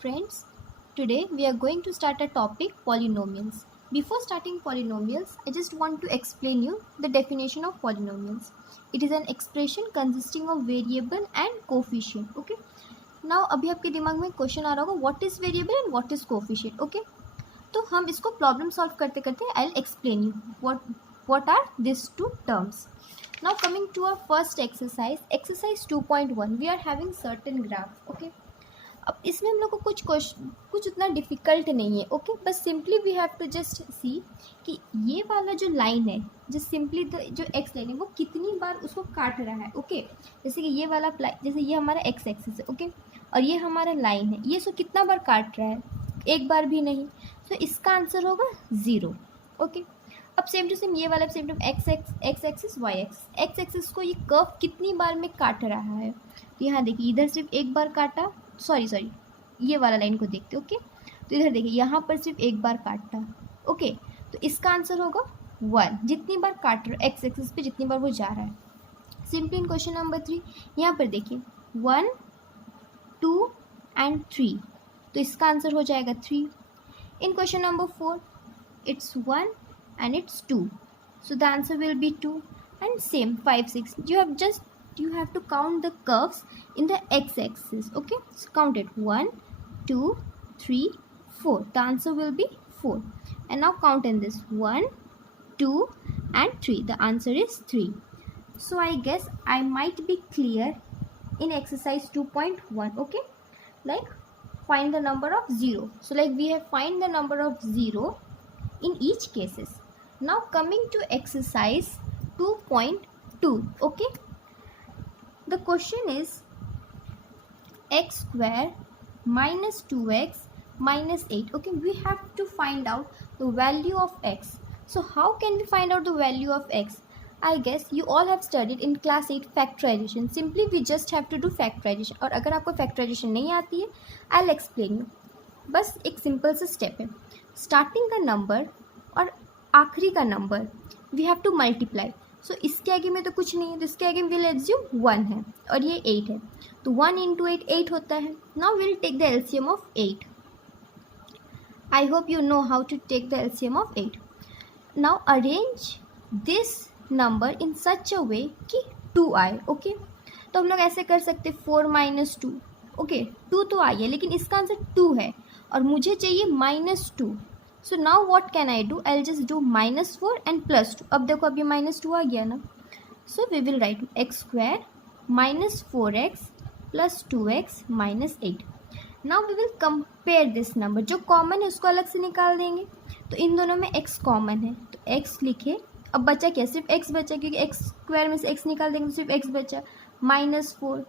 friends, today we are going to start a topic polynomials. Before starting polynomials, I just want to explain you the definition of polynomials. It is an expression consisting of variable and coefficient. Okay. Now अभी आपके दिमाग में question आ रहा होगा what is variable and what is coefficient. Okay. तो हम इसको problem solve करते करते I will explain you what are these two terms. Now coming to our first exercise 2.1, we are having certain graph. Okay. अब इसमें हम लोग को कुछ उतना डिफ़िकल्ट नहीं है. ओके, बस simply we have to just see कि ये वाला जो लाइन है, जो सिंपली जो एक्स लाइन है वो कितनी बार उसको काट रहा है. ओके, जैसे कि ये वाला जैसे ये हमारा एक्स एक्सिस है. ओके, और ये हमारा लाइन है, ये इसको कितना बार काट रहा है? एक बार भी नहीं. तो इसका आंसर होगा 0. ओके, अब सेम टू सेम ये वाला same to x axis y x axis को ये कर्व कितनी बार में काट रहा है? तो यहाँ देखिए, इधर सिर्फ एक बार काटा, सॉरी ये वाला लाइन को देखते. ओके, तो इधर देखिए यहाँ पर सिर्फ एक बार काटा. ओके, तो इसका आंसर होगा 1. जितनी बार काट रहा है एक्स एक्सिस पे, जितनी बार वो जा रहा है. सिंपली इन क्वेश्चन नंबर 3 यहाँ पर देखिए 1, 2 एंड 3, तो इसका आंसर हो जाएगा 3. In question number 4 it's 1 and it's 2, so the answer will be 2. And same 5, 6, you have to count the curves in the x-axis. Okay, so count it 1, 2, 3, 4. The answer will be 4. And now count in this 1, 2 and 3. The answer is 3. So I guess I might be clear in exercise 2.1. Okay, like find the number of 0. So like we have find the number of 0 in each cases. Now coming to exercise 2.2. Okay, the question is x square minus 2x minus 8. Okay, we have to find out the value of x. So how can we find out the value of x? I guess you all have studied in class 8 factorization. Simply we just have to do factorization. और अगर आपको factorization नहीं आती है, I'll explain you. बस एक simple सा step है. स्टार्टिंग का नंबर और आखिरी का number we have to multiply. So इसके आगे में तो कुछ नहीं है, तो इसके आगे विल एज्यूम 1 है और ये 8 है, तो 1 इंटू 8 8 होता है. Now will take the LCM of 8. I hope you know how to take the LCM of 8. Now arrange this number in such a way कि 2 आए. ओके, तो हम लोग ऐसे कर सकते 4 माइनस 2. ओके, 2 तो आई है लेकिन इसका आंसर 2 है और मुझे चाहिए -2. So now what can I do? I will just do -4 and +2. अब देखो, अब ये -2 आ गया ना. So we will write x square minus 4x plus 2x minus 8. Now we will compare this number. जो कॉमन है उसको अलग से निकाल देंगे. तो इन दोनों में x कॉमन है, तो x लिखे. अब बचा क्या? सिर्फ x बचा, क्योंकि एक्स स्क्वायर में से x निकाल देंगे तो सिर्फ x बचा -4.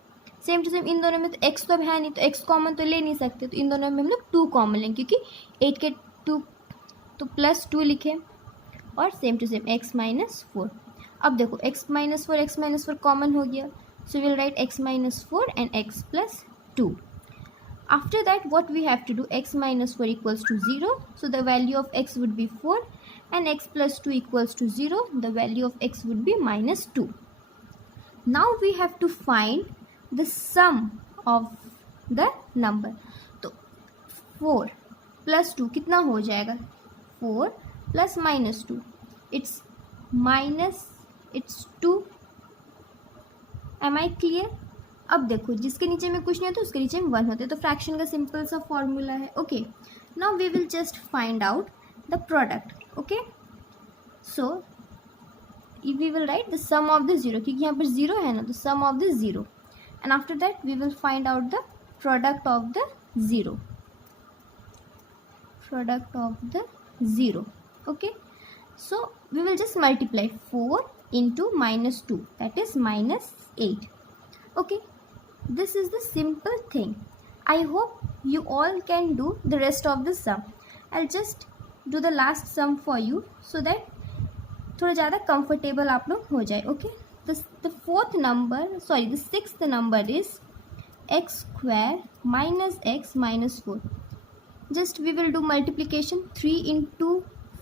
सेम टू सेम इन दोनों में तो x तो अब है नहीं, तो x कॉमन तो ले नहीं सकते, तो इन दोनों में हम लोग 2 कॉमन लेंगे, क्योंकि 8 के 2 तो +2 लिखे और सेम टू सेम x -4. अब देखो x -4 कॉमन हो गया, so will write x -4 and x + 2. After that what we have to do? x -4 equals to 0, so the value of x would be 4 and x + 2 equals to 0, the value of x would be -2. Now we have to find the sum of the number. तो 4 + 2 कितना हो जाएगा? 4 + -2, it's 2. Am I clear? अब देखो, जिसके नीचे में कुछ नहीं होता उसके नीचे में 1 होते, तो फ्रैक्शन का सिंपल सा फॉर्मूला है. Okay, now we will just find out the product. Okay, so we will write the sum of the 0, क्योंकि यहाँ पर 0 है ना, तो sum of the 0, and after that we will find out the product of the 0. Okay, so we will just multiply 4 into -2, that is -8. Okay, this is the simple thing. I hope you all can do the rest of the sum. I'll just do the last sum for you so that थोड़ा ज़्यादा comfortable आप लोग हो जाए. Okay, the sixth number is x square minus x minus 4. Just we will do multiplication. 3 into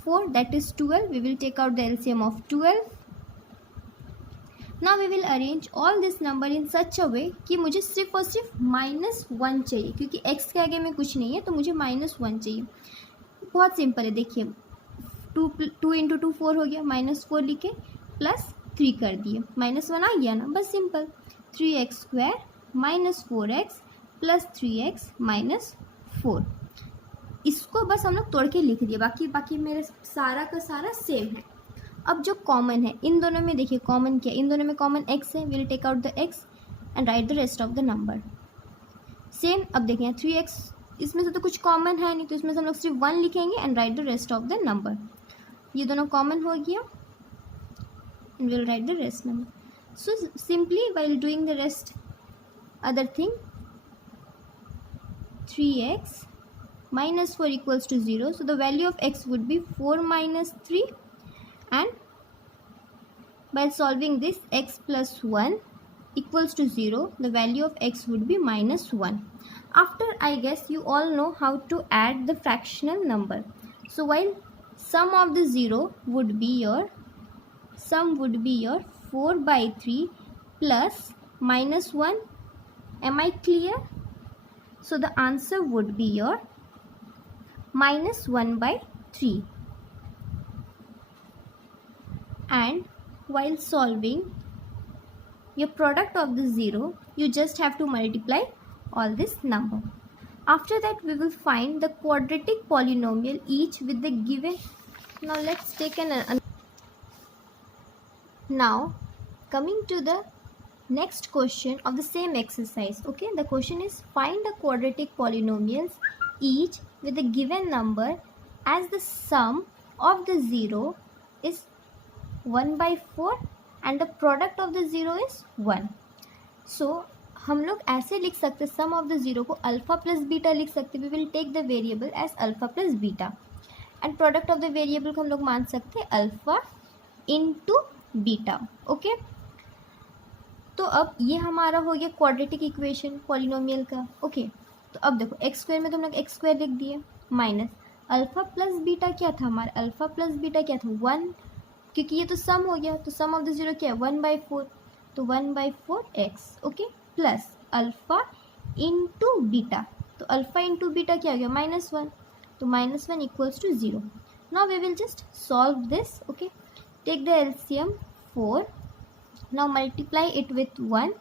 4, that is 12. We will take out the LCM of 12. Now we will arrange all this number in such a way कि मुझे सिर्फ और सिर्फ -1 चाहिए, क्योंकि x के आगे में कुछ नहीं है तो मुझे -1 चाहिए। बहुत सिंपल है, देखिए 2 इंटू 2 4 हो गया, -4 लिखे +3 कर दिए, -1 आ गया ना, बस सिंपल। 3x² -4x +3x -4, इसको बस हम लोग तोड़ के लिख दिए, बाकी मेरे सारा का सारा सेम है। अब जो कॉमन है इन दोनों में, देखिए कॉमन क्या, इन दोनों में कॉमन x है, will take out the x and write the rest of the number same. अब देखें 3x, इसमें से तो कुछ कॉमन है नहीं, तो इसमें से हम लोग सिर्फ 1 लिखेंगे and write the rest of the number. ये दोनों कॉमन हो गया and will write the rest number. So simply while doing the rest other thing, 3x -4 equals to 0, so the value of x would be 4 minus 3, and by solving this, x plus 1 equals to 0, the value of x would be -1. After, I guess you all know how to add the fractional number. So while sum of the 0 would be your 4 by 3 plus -1. Am I clear? So the answer would be your -1 by 3. And while solving your product of the 0, you just have to multiply all this number. After that, we will find the quadratic polynomial each with the given. Now let's take now coming to the next question of the same exercise. Okay, the question is find the quadratic polynomials each with the given number as the sum of the 0 is 1 by 4 and the product of the 0 is 1. So हम लोग ऐसे लिख सकते, सम of the 0 को alpha plus beta लिख सकते। We will take the variable as alpha plus beta and product of the variable को हम लोग मान सकते हैं अल्फा इंटू बीटा। ओके, तो अब ये हमारा हो गया क्वाड्रेटिक इक्वेशन पॉलिनोमियल का। ओके, तो अब देखो x² में तो हम लोग x² लिख दिए, माइनस अल्फा प्लस बीटा क्या था हमारा, अल्फा प्लस बीटा क्या था 1, क्योंकि ये तो सम हो गया, तो सम ऑफ द 0 क्या है 1 by 4, तो 1 by 4x। Okay, plus alpha into beta, तो अल्फा इंटू बीटा क्या हो गया -1, तो -1 equals to 0। Now we will just solve this. Okay, take the LCM 4, now multiply it with 1,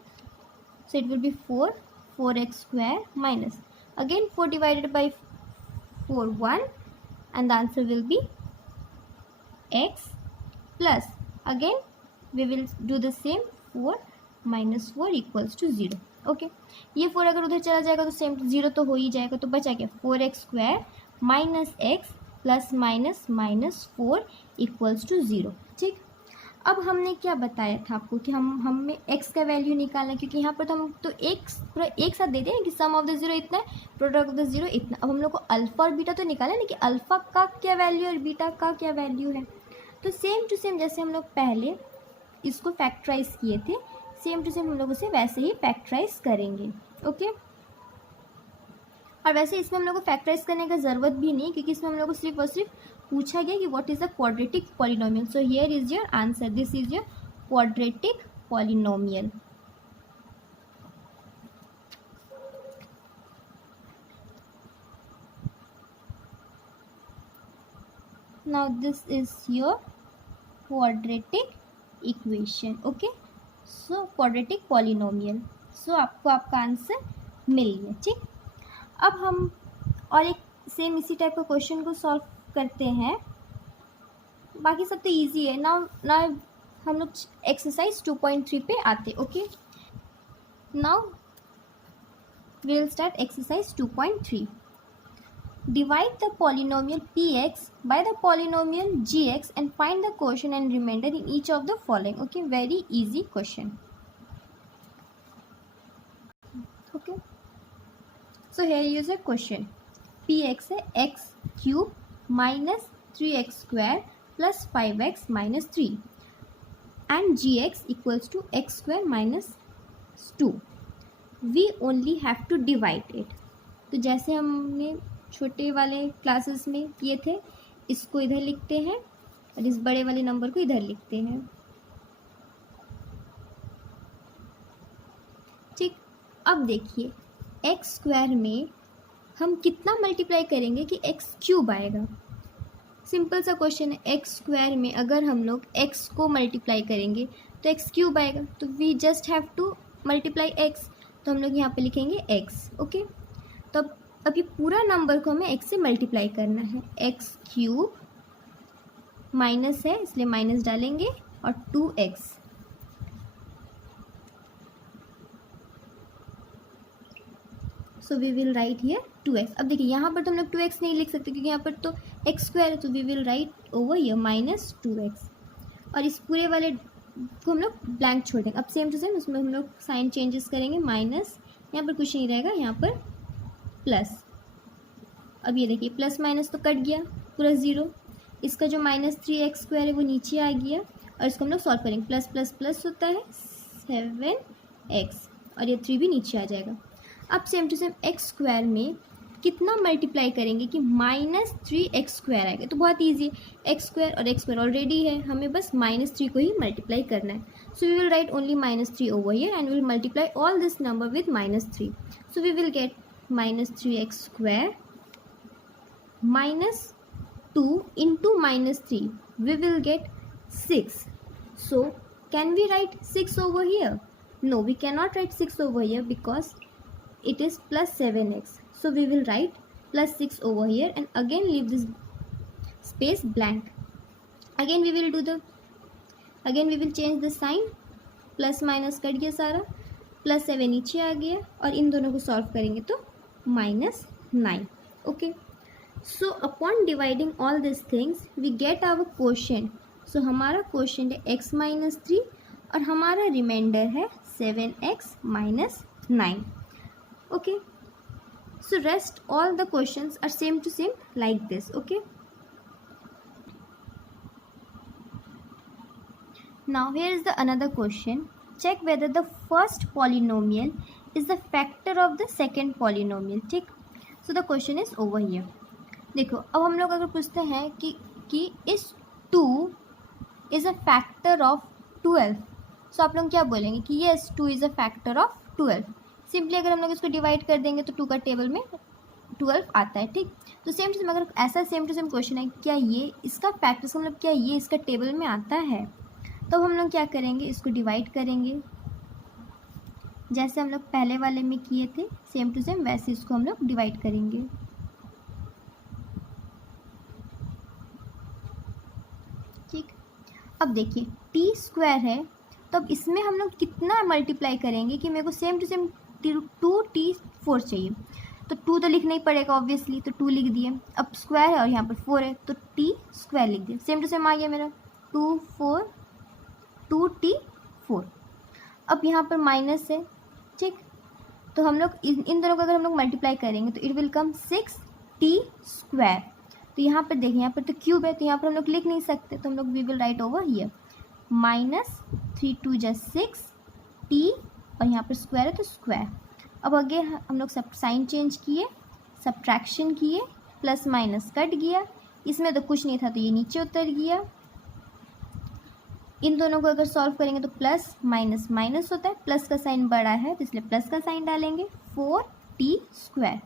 so it will be 4x square minus again 4 divided by 4 1, and the answer will be x plus again we will do the same 4 minus 4 equals to 0. Okay, ये 4 अगर उधर चला जाएगा तो same 0 तो हो ही जाएगा, तो बचा क्या 4x square minus x plus minus -4 equals to 0। ठीक, अब हमने क्या बताया था आपको कि हमें x का वैल्यू निकालना है, क्योंकि यहाँ पर तो हम तो पूरा एक साथ दे दें कि सम ऑफ द 0 इतना है, प्रोडक्ट ऑफ द 0 इतना। अब हम लोग को अल्फा और बीटा तो निकालना है, लेकिन अल्फा का क्या वैल्यू और बीटा का क्या वैल्यू है, तो सेम टू सेम जैसे हम लोग पहले इसको फैक्टराइज किए थे, सेम टू सेम हम लोग उसे वैसे ही फैक्टराइज करेंगे। ओके, और वैसे इसमें हम लोग को फैक्टराइज करने का ज़रूरत भी नहीं, क्योंकि इसमें हम लोग को सिर्फ और सिर्फ पूछा गया कि what is the quadratic polynomial. So here is your answer, this is your quadratic polynomial. Now this is your quadratic equation. Okay, so quadratic polynomial. So आपको आपका आंसर मिल गया। ठीक, अब हम और एक सेम इसी टाइप का क्वेश्चन को सॉल्व करते हैं, बाकी सब तो इजी है। नाउ हम लोग एक्सरसाइज 2.3 पे आते। Okay, now we will start exercise 2.3। Divide the polynomial px by the polynomial gx and find the quotient and remainder in each of the following. Okay, very easy question. Okay, so here is a question. px है x cube minus 3x square plus 5x minus 3 and gx equals to x square minus 2. We only have to divide it. तो जैसे हमने छोटे वाले classes में किए थे, इसको इधर लिखते हैं और इस बड़े वाले नंबर को इधर लिखते हैं। अब देखिए एक्स स्क्वायर में हम कितना मल्टीप्लाई करेंगे कि एक्स क्यूब आएगा। सिंपल सा क्वेश्चन है, एक्स स्क्वायर में अगर हम लोग एक्स को मल्टीप्लाई करेंगे तो एक्स क्यूब आएगा, तो we just have to multiply x, तो हम लोग यहाँ पे लिखेंगे एक्स। ओके, तो अब ये पूरा नंबर को हमें एक्स से मल्टीप्लाई करना है। एक्स क्यूब माइनस है इसलिए माइनस डालेंगे और 2x, so we will write here 2x। अब देखिए यहाँ पर तो हम लोग 2x नहीं लिख सकते क्योंकि यहाँ पर तो x स्क्वायर है, तो we will write over here minus 2x, और इस पूरे वाले को हम लोग ब्लैंक छोड़ देंगे। अब सेम टू सेम उसमें हम लोग साइन चेंजेस करेंगे, माइनस यहाँ पर कुछ नहीं रहेगा, यहाँ पर प्लस। अब ये देखिए प्लस माइनस तो कट गया पूरा ज़ीरो, इसका जो -3x स्क्वायर है वो नीचे आ गया, और इसको हम लोग सॉल्व करेंगे। प्लस प्लस प्लस होता है 7x, और ये 3 भी नीचे आ जाएगा। अब same to same x square में कितना मल्टीप्लाई करेंगे कि -3x स्क्वायर आएगा, तो बहुत ईजी है, एक्स स्क्वायर और एक्स स्क्वायर ऑलरेडी है, हमें बस -3 को ही मल्टीप्लाई करना है। So we will write only -3 over here and will multiply all this number with -3, so we will get -3x square -2 into -3, we will get 6. So can we write 6 over here? No, we cannot write 6 over here because it is plus 7x. So we will write plus 6 over here and again leave this space blank. Again we will change the sign, plus minus cut गया सारा, plus 7 नीचे आ गया, और इन दोनों को solve करेंगे तो -9। Okay, so upon dividing all this things we get our quotient. So हमारा क्वोशेंट है x-3 और हमारा रिमाइंडर है 7x - 9। Okay, so rest all the questions are same to same like this. Okay, now here is the another question. Check whether the first polynomial is the factor of the second polynomial. ठीक, so the question is over here. देखो अब हम लोग अगर पूछते हैं कि इस 2 इज़ अ फैक्टर ऑफ 12, सो आप लोग क्या बोलेंगे कि yes 2 is a factor of 12। Simply अगर हम लोग इसको डिवाइड कर देंगे तो 2 का टेबल में 12 आता है। ठीक, तो सेम टू सेम अगर ऐसा सेम टू सेम क्वेश्चन है क्या ये इसका फैक्टर का मतलब क्या ये इसका टेबल में आता है, तो हम लोग क्या करेंगे, इसको डिवाइड करेंगे जैसे हम लोग पहले वाले में किए थे, सेम टू सेम वैसे इसको हम लोग डिवाइड करेंगे। ठीक, अब देखिए टी स्क्वायर है, तो अब इसमें हम लोग कितना मल्टीप्लाई करेंगे कि मेरे को सेम टू सेम 2t4 चाहिए, तो 2 तो लिखना ही पड़ेगा ऑब्वियसली, तो 2 लिख दिए। अब स्क्वायर है और यहाँ पर 4 है तो टी स्क्वायर लिख दिए, सेम टू सेम आ गया मेरा 2t4। अब यहाँ पर माइनस है, ठीक, तो हम लोग इन दोनों को अगर हम लोग मल्टीप्लाई करेंगे तो it will come 6t square. तो यहाँ पर देखिए यहाँ पर तो क्यूब है, तो यहाँ पर हम लोग लिख नहीं सकते, तो हम लोग we will write over here -3 2 6 t, और यहाँ पर स्क्वायर है तो स्क्वायर। अब अगेन हम लोग सब साइन चेंज किए, सब्ट्रैक्शन किए, प्लस माइनस कट गया, इसमें तो कुछ नहीं था तो ये नीचे उतर गया। इन दोनों को अगर सॉल्व करेंगे तो प्लस माइनस माइनस होता है, प्लस का साइन बड़ा है तो इसलिए प्लस का साइन डालेंगे, 4t स्क्वायर,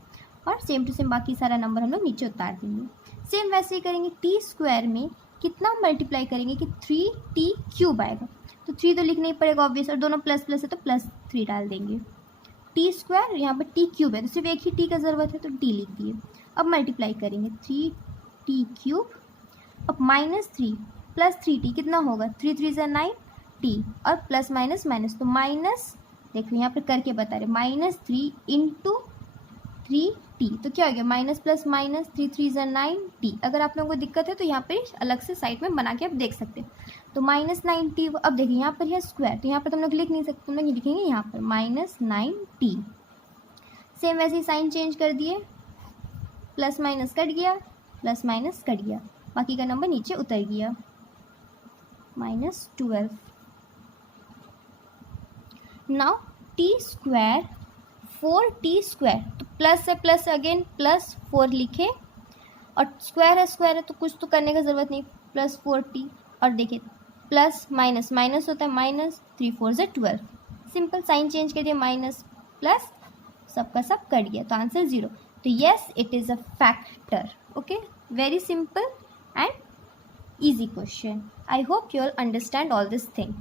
और सेम टू सेम बाकी सारा नंबर हम लोग नीचे उतार देंगे। सेम वैसे ही करेंगे, टी स्क्वायर में कितना मल्टीप्लाई करेंगे कि 3t क्यूब आएगा, तो 3 तो लिखना ही पड़ेगा ऑब्वियस, और दोनों प्लस प्लस है तो +3 डाल देंगे। टी स्क्वायर यहाँ पर t क्यूब है तो सिर्फ एक ही t का ज़रूरत है तो t लिख दिए। अब मल्टीप्लाई करेंगे 3t क्यूब, अब -3 + 3t कितना होगा, 3 3 = 9t, और प्लस माइनस माइनस तो माइनस, देखो यहाँ पर करके बता रहे -3 × 3t, तो क्या हो गया माइनस प्लस माइनस 3 3 = 9t। अगर आप लोगों को दिक्कत है तो यहाँ पे अलग से साइड में बना के आप देख सकते हैं, तो -9t। अब देखिए यहाँ पर है स्क्वायर, तो यहाँ पर तुम लोग लिख नहीं सकते, तुम लोग लिखेंगे यहाँ पर -9t। सेम वैसे ही साइन चेंज कर दिए, प्लस माइनस कट गया, प्लस माइनस कट गया, बाकी का नंबर नीचे उतर गया, -12। Now t square 4t square, तो प्लस है प्लस अगेन +4 लिखे, और स्क्वायर है तो कुछ तो करने का ज़रूरत नहीं, +4t, और देखिए प्लस माइनस माइनस होता है, -3 4 = 12। सिंपल साइन चेंज कर दिया, प्लस सबका सब कट गया तो आंसर 0. तो yes, it is a factor. Okay, very simple and easy question. I hope you all understand all this thing.